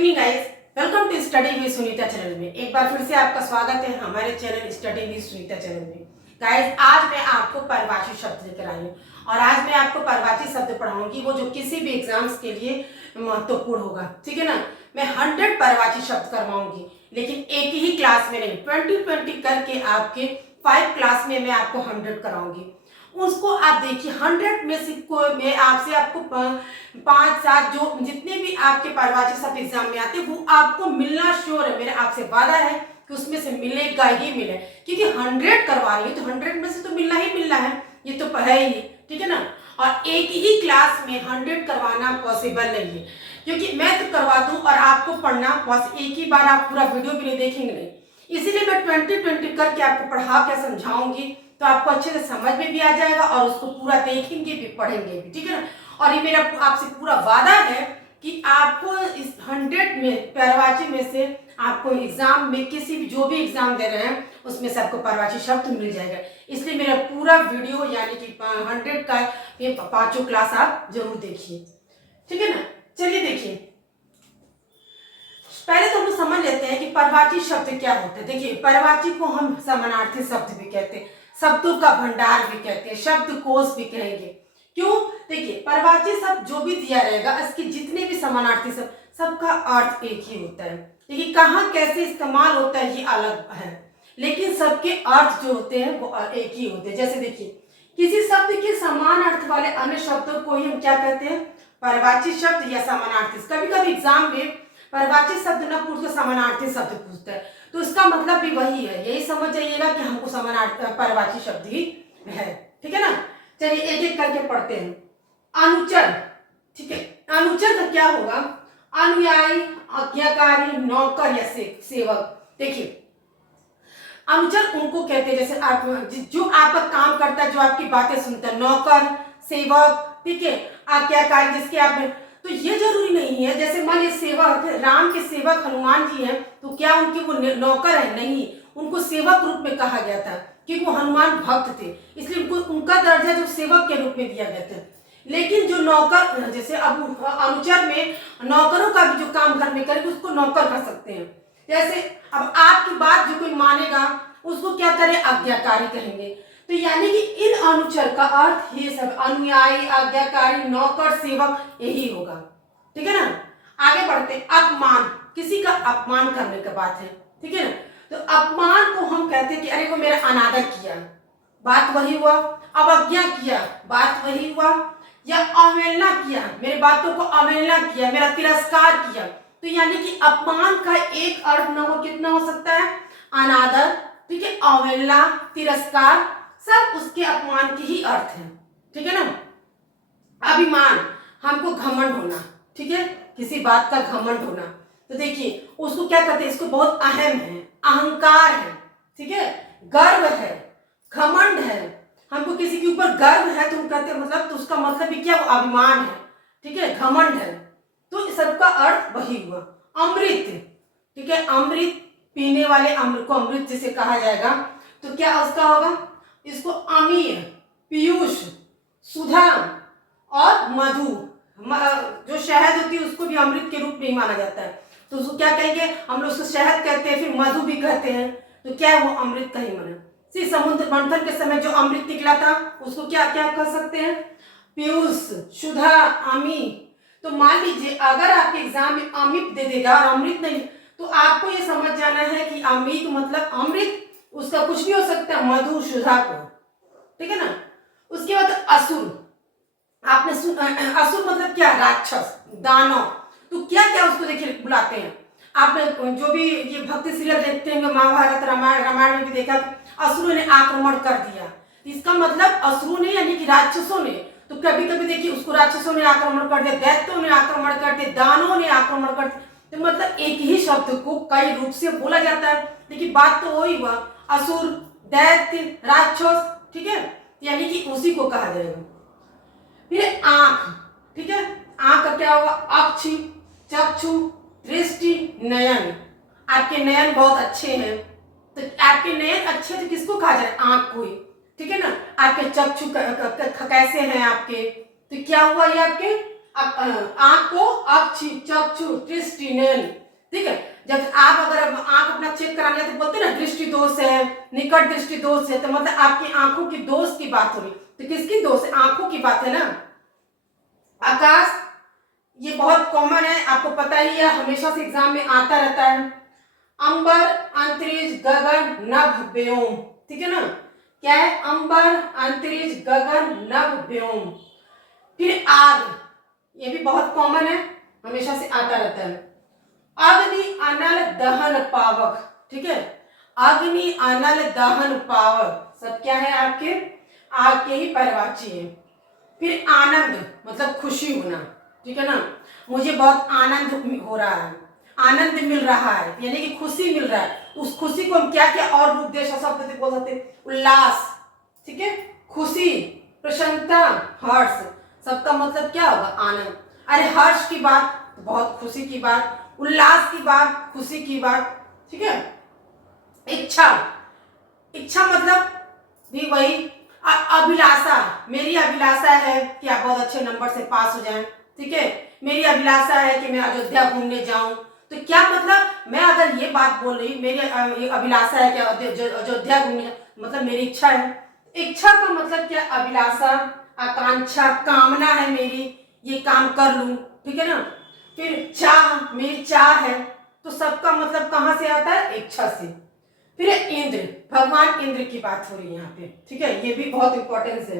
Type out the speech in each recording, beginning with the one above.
Evening guys, welcome to study with Sunita channel में। एक बार फिर से आपका स्वागत है हमारे channel study with Sunita channel में। गाइस, आज मैं आपको परिभाषित शब्द लेकर आई हूँ और आज मैं आपको परिभाषित शब्द पढ़ाऊंगी, वो जो किसी भी एग्जाम्स के लिए महत्वपूर्ण होगा। ठीक है ना। मैं 100 परिभाषित शब्द करवाऊंगी, लेकिन एक ही क्लास में नहीं, 20 करके आपके 5 क्लास में मैं आपको 100 कराऊंगी। उसको आप देखिए, 100 में से मैं आपसे आपको 5-7 जो जितने भी आपके परिभाषित शब्द एग्जाम में आते हैं वो आपको मिलना श्योर है। मेरा आपसे वादा है कि उसमें से मिलेगा ही मिले, क्योंकि 100 करवा रही है तो 100 में से तो मिलना ही मिलना है, ये तो है ही। ठीक है ना। और एक ही क्लास में 100 करवाना पॉसिबल नहीं है, क्योंकि मैं तो करवा दूं और आपको पढ़ना बस एक ही बार, आप पूरा वीडियो भी नहीं देखेंगे नहीं। इसीलिए मैं 20 करके आपको पढ़ा के समझाऊंगी, तो आपको अच्छे से समझ में भी आ जाएगा और उसको पूरा देखेंगे भी, पढ़ेंगे भी। ठीक है ना। और ये मेरा आपसे पूरा वादा है कि आपको इस 100 में परिभाषित में से आपको एग्जाम में किसी भी जो भी एग्जाम दे रहे हैं उसमें से आपको परिभाषित शब्द मिल जाएगा। इसलिए मेरा पूरा वीडियो यानी कि 100 का ये 5 क्लास आप जरूर देखिए। ठीक है ना। चलिए देखिए, पहले तो हम लोग समझ लेते हैं कि परिभाषित शब्द क्या होता है। देखिए, परिभाषित को हम समानार्थी शब्द भी कहते हैं, शब्दों का भंडार भी कहते हैं, शब्दकोश भी कहेंगे। क्यों? देखिए, परिभाषित शब्द जो भी दिया रहेगा, इसके जितने भी समानार्थी शब्द, सबका अर्थ एक ही होता है। देखिए, कहाँ कैसे इस्तेमाल होता है ये अलग है, लेकिन सबके अर्थ जो होते हैं वो एक ही होते हैं। जैसे देखिए, किसी शब्द के समान अर्थ वाले अन्य शब्दों को ही हम क्या कहते हैं? परिभाषित शब्द या समानार्थी। कभी कभी एग्जाम में परिभाषित शब्द न पूछ के समानार्थी शब्द पूछता है, तो इसका मतलब भी वही है। यही समझ जाइएगा कि हमको समानार्थी परिभाषित शब्द ही है। ठीक है ना। चलिए एक एक करके पढ़ते हैं। अनुचर। ठीक है, अनुचर का क्या होगा? अनुयायी, आज्ञाकारी, नौकर या सेवक। देखिए, अनुचर उनको कहते हैं जैसे आप जो आपका काम करता है, जो आपकी बातें सुनता है, नौकर, सेवक। ठीक है, आज्ञाकारी जिसके आप, तो ये जरूरी नहीं है। जैसे मान लीजिए सेवक, राम के सेवक हनुमान जी हैं, तो क्या उनके वो नौकर है? नहीं, उनको सेवक रूप में कहा गया था क्योंकि वो हनुमान भक्त थे, इसलिए उनको उनका दर्जा जो सेवक के रूप में दिया गया था। लेकिन जो नौकर, जैसे अब अनुचर में नौकरों का भी जो काम घर में करेंगे उसको नौकर कर सकते हैं। जैसे अब आपकी बात जो कोई मानेगा उसको क्या करें? आज्ञाकारी कहेंगे। तो यानी कि इन अनुचर का अर्थ ये सब, अनुयायी, आज्ञाकारी, नौकर, सेवक, यही होगा। ठीक है ना। आगे बढ़ते, अपमान, किसी का अपमान करने का बात है। ठीक है ना। तो अपमान को हम कहते हैं कि अरे वो मेरा अनादर किया, बात वही हुआ। अवज्ञा किया, बात वही हुआ। या अवहेलना किया, मेरे बातों को अवहेलना किया, मेरा तिरस्कार किया। तो यानी कि अपमान का एक अर्थ न हो, कितना हो सकता है? अनादर। ठीक है, अवहेलना, तिरस्कार, सब उसके अपमान के ही अर्थ है। ठीक है ना। अभिमान, हमको घमंड होना। ठीक है, किसी बात का घमंड होना। तो देखिए उसको क्या कहते हैं? इसको बहुत अहम है, अहंकार है। ठीक है, गर्व है, घमंड है। हमको किसी के ऊपर गर्व है तो हम कहते हैं, मतलब तो उसका मतलब भी क्या? वो अभिमान है। ठीक है, घमंड है। तो सबका अर्थ वही हुआ। अमृत। ठीक है, अमृत, पीने वाले अमृत को अमृत जिसे कहा जाएगा, तो क्या उसका होगा? इसको अमीय, पीयूष, सुधा और मधु, जो शहद होती है उसको भी अमृत के रूप में ही माना जाता है। तो उसको क्या कहेंगे? हम लोग उसको शहद कहते हैं, फिर मधु भी कहते हैं। तो क्या है? वो अमृत का ही माना। समुद्र मंथन के समय जो अमृत निकला था उसको क्या क्या कह सकते हैं? पीयूष, सुधा, अमी। तो मान लीजिए अगर आपके एग्जाम में अमित दे देगा और अमृत नहीं, तो आपको ये समझ जाना है कि अमित मतलब अमृत, उसका कुछ भी हो सकता है, मधु, सुधा को। ठीक है ना। उसके बाद असुर, आपने असुर मतलब क्या? राक्षस, दानव। तो क्या क्या उसको देखिए बुलाते हैं। आपने जो भी ये भक्ति सीरियल देखते हैं, महाभारत, रामायण में भी देखा, असुरों ने आक्रमण कर दिया। इसका मतलब असुरों ने यानी कि राक्षसों ने। तो कभी कभी देखिए उसको राक्षसों ने आक्रमण कर दिया, दैत्यों ने आक्रमण कर दिया, दानवों ने आक्रमण कर दिया। तो मतलब एक ही शब्द को कई रूप से बोला जाता है, लेकिन बात तो वही हुआ, असुर, दैत्य, राक्षस। ठीक है, यानी कि उसी को कहा जाएगा। फिर आंख। ठीक है, आंख का क्या होगा? अक्ष, चक्षु, दृष्टि, नयन। आपके नयन बहुत अच्छे हैं, तो आपके नयन अच्छे तो किसको कहा जाए? आंख को ही। ठीक है ना। आपके चक्षु कैसे हैं आपके? तो क्या हुआ? ये आपके आंख को अक्ष चक्षु दृष्टिनेन, ठीक है। जब आप अगर आंख अपना चेक कराने तो बोलते हैं ना दृष्टि दोष है, निकट दृष्टि दोष है, तो मतलब आपकी आंखों की दोष की बात हो रही, तो किसकी दोष है? आंखों की बात है ना। आकाश, ये बहुत कॉमन है, आपको पता ही है, हमेशा से एग्जाम में आता रहता है। अंबर, अंतरिक्ष, गगन, नभ, व्योम, ठीक है ना। क्या है? अंबर, अंतरिक्ष, गगन, नभ, व्योम। फिर आग, ये भी बहुत कॉमन है, हमेशा से आता रहता है। अग्नि, अनल, दहन, पावक, ठीक है। अग्नि, अनल, दहन, पावक सब क्या है? आपके आग के ही पर्यायवाची है। फिर आनंद मतलब खुशी होना, ठीक है ना। मुझे बहुत आनंद हो रहा है, आनंद मिल रहा है, यानी कि खुशी मिल रहा है। उस खुशी को हम क्या क्या और रूप दे शब्द से बोल सकते हैं? उल्लास, ठीक है, खुशी, प्रसन्नता, हर्ष, सबका मतलब क्या होगा? आनंद। अरे हर्ष की बात तो बहुत खुशी की बात, उल्लास की बात खुशी की बात, ठीक है। इच्छा, इच्छा मतलब भी वही अभिलाषा, मेरी अभिलाषा है कि आप बहुत अच्छे नंबर से पास हो जाएं, ठीक है। मेरी अभिलाषा है कि मैं अयोध्या घूमने जाऊं, तो क्या मतलब? मैं अगर ये बात बोल रही मेरी अभिलाषा है कि अयोध्या घूमने, मतलब मेरी इच्छा है। इच्छा का मतलब क्या? अभिलाषा, आकांक्षा, कामना है मेरी, ये काम कर लूं, ठीक है ना। फिर चाह, मेरी चाह है, तो सबका मतलब कहाँ से आता है? इच्छा से। फिर इंद्र, भगवान इंद्र की बात हो रही है यहाँ पे, ठीक है, ये भी बहुत इंपॉर्टेंस है।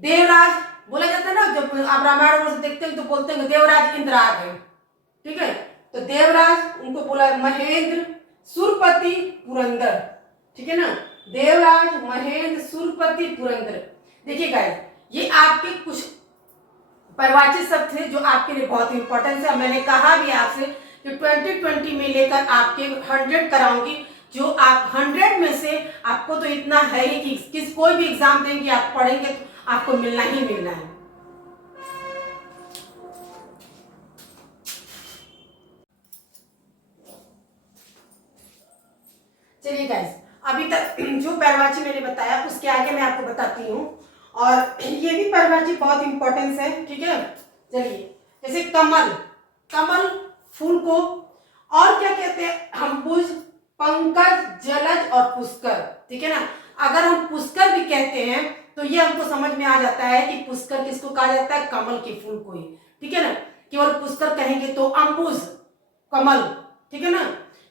देवराज बोला जाता है ना, जब आप रामायण देखते हैं तो बोलते हैं देवराज इंद्र आ गए, ठीक है। तो देवराज उनको बोला महेंद्र, सुरपति, पुरंदर, ठीक है ना। देवराज, महेंद्र, सुरपति, पुरंदर। देखिए गाइस, ये आपके कुछ पर्यायवाची शब्द थे जो आपके लिए बहुत इंपॉर्टेंट है। मैंने कहा भी आपसे कि 2020 में लेकर आपके 100 कराऊंगी, जो आप 100 में से आपको तो इतना है ही कि किस कोई भी एग्जाम देंगे आप पढ़ेंगे तो आपको मिलना ही मिलना है। चलिए गाइस, अभी तक जो पर्यायवाची मैंने बताया उसके आगे मैं आपको बताती हूँ, और ये भी पर्यायवाची बहुत इंपॉर्टेंस है, ठीक है। चलिए, जैसे कमल, कमल फूल को और क्या कहते हैं? अंबुज, पंकज, जलज और पुष्कर, ठीक है ना। अगर हम पुष्कर भी कहते हैं तो ये हमको समझ में आ जाता है कि पुष्कर किसको कहा जाता है? कमल के फूल को ही, ठीक है ना। केवल पुष्कर कहेंगे तो अंबुज, कमल, ठीक है ना।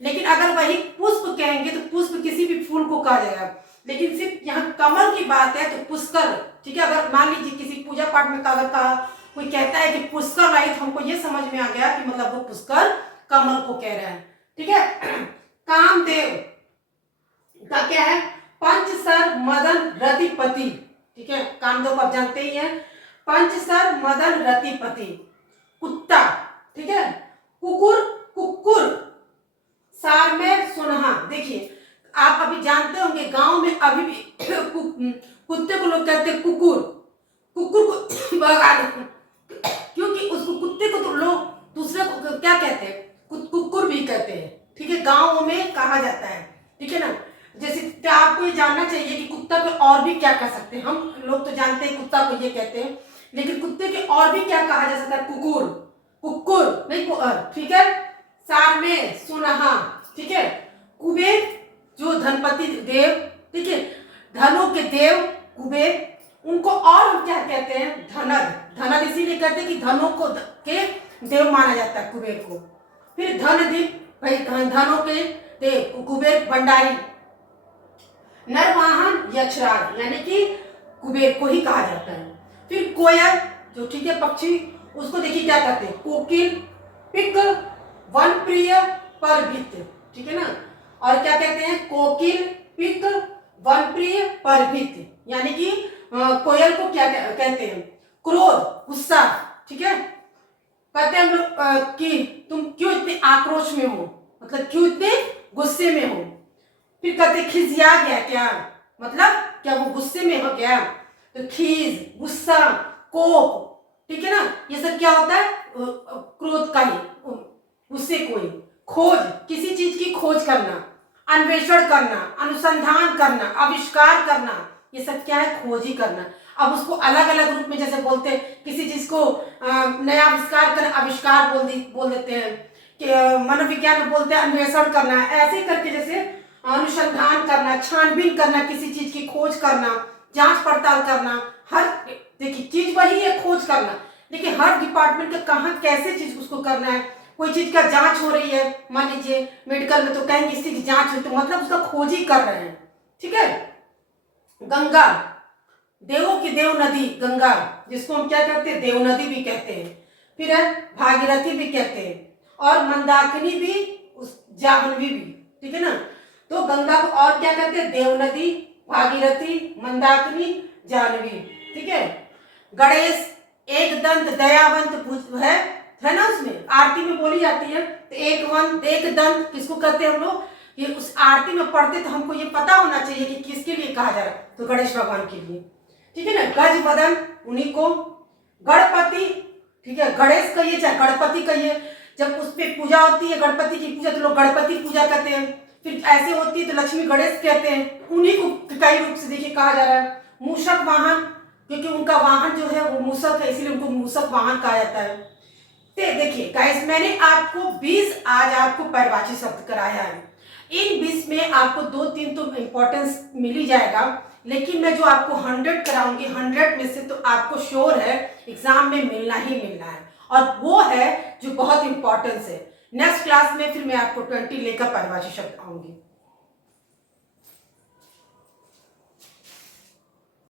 लेकिन अगर वही पुष्प कहेंगे तो पुष्प किसी भी फूल को कहा जाएगा, लेकिन सिर्फ यहाँ कमल की बात है तो पुष्कर, ठीक है। अगर मान लीजिए किसी पूजा पाठ में अगर कहा कोई कहता है कि पुष्कर लाई, तो हमको ये समझ में आ गया कि मतलब वो पुष्कर कमल को कह रहा है, ठीक है। कामदेव का क्या है? पंचसर, मदन, रतिपति, ठीक है। कामदेव को आप जानते ही हैं, पंचसर, मदन, रतिपति। कुत्ता, ठीक है। कुकुर, कुकुर, सारमेर, सुनहा। देखिए, आप अभी जानते होंगे गांव में अभी भी कुत्ते को लोग कहते हैं कुकुर, कुकुर को भगा दो, क्योंकि उसको कुत्ते को तो लोग दूसरे को क्या कहते हैं? कुकुर भी कहते हैं, ठीक है, गांवों में कहा जाता है, ठीक है ना। जैसे आपको ये जानना चाहिए कि कुत्ता को और भी क्या कह सकते हैं। हम लोग तो जानते हैं कुत्ता को ये कहते हैं, लेकिन कुत्ते के और भी क्या कहा जा सकता है? कुकुर, कुकुर नहीं, ठीक है। सारमेर, सुनहा, ठीक है। कुबेर जो धनपति देव, ठीक है, धनों के देव कुबेर, उनको और हम क्या कहते हैं? धनद, धनद इसीलिए कहते हैं कि धनों को के देव माना जाता है कुबेर को। फिर धनदीप, भाई धनों के देव कुबेर भंडारी। नरवाहन, यक्षराज, यानी कि कुबेर को ही कहा जाता है। फिर कोयल जो, ठीक है, पक्षी, उसको देखिए क्या कहते हैं? कोकिल, पिक, वनप्रिय, परभित, ठीक है ना। और क्या कहते हैं? कोकिल, पिक, वनप्रिय, परभित, यानी कि कोयल को क्या कहते हैं? क्रोध, गुस्सा, ठीक है। कहते हैं हम लोग कि तुम क्यों इतने आक्रोश में हो, मतलब क्यों इतने गुस्से में हो। फिर कहते खिसिया गया क्या, मतलब क्या वो गुस्से में हो गया, तो खीज, गुस्सा, कोप, ठीक है ना, ये सब क्या होता है? क्रोध का ही, गुस्से को ही। खोज, किसी चीज की खोज करना, अन्वेषण करना, अनुसंधान करना, आविष्कार करना, ये सब क्या है? खोज ही करना। अब उसको अलग अलग रूप में जैसे बोलते हैं, किसी चीज को नया आविष्कार कर आविष्कार बोल देते हैं कि मनोविज्ञान में बोलते हैं अन्वेषण करना, ऐसे करके जैसे अनुसंधान करना, छानबीन करना, किसी चीज की खोज करना, जांच पड़ताल करना। हर देखिए चीज वही है, खोज करना, लेकिन हर डिपार्टमेंट का कहाँ कैसे चीज उसको करना है। कोई चीज का जांच हो रही है, मान लीजिए मेडिकल में, तो कहेंगे इस चीज की जांच हुई, तो मतलब उसका खोज ही कर रहे हैं। ठीक है। गंगा, देवों की देव नदी गंगा, जिसको हम क्या कहते हैं, देव नदी भी कहते हैं। फिर है भागीरथी भी कहते हैं, और मंदाकिनी भी, उस जाह्नवी भी। ठीक है ना। तो गंगा को और क्या कहते हैं, देव नदी, भागीरथी, मंदाकिनी, जाह्नवी। ठीक है। गणेश एक दंत दयावंत है ना, उसमें आरती में बोली जाती है। तो एक दंत किसको कहते हैं हम लोग, ये उस आरती में पढ़ते तो हमको ये पता होना चाहिए कि किसके लिए कहा जा रहा है, तो गणेश भगवान के लिए। ठीक है ना। गज वदन उन्हीं को। गणपति, ठीक है, गणेश कहिए चाहे गणपति कहिए, जब उस पर पूजा होती है गणपति की पूजा, तो लोग गणपति पूजा कहते हैं। फिर ऐसे होती है तो लक्ष्मी गणेश कहते हैं, उन्हीं को कई रूप से देखिए कहा जा रहा है। मूषक वाहन, क्योंकि उनका वाहन जो है वो मूषक है, इसीलिए उनको मूषक वाहन कहा जाता है। देखिए गाइस, मैंने आपको 20 आज आपको पर्यायवाची शब्द कराया है। इन 20 में आपको 2-3 तो इम्पोर्टेंस मिल ही जाएगा, लेकिन मैं जो आपको 100 कराऊंगी, 100 में से तो आपको श्योर है एग्जाम में मिलना ही मिलना है, और वो है जो बहुत इंपॉर्टेंस है। नेक्स्ट क्लास में फिर मैं आपको 20 लेकर पर्यायवाची शब्द आऊंगी।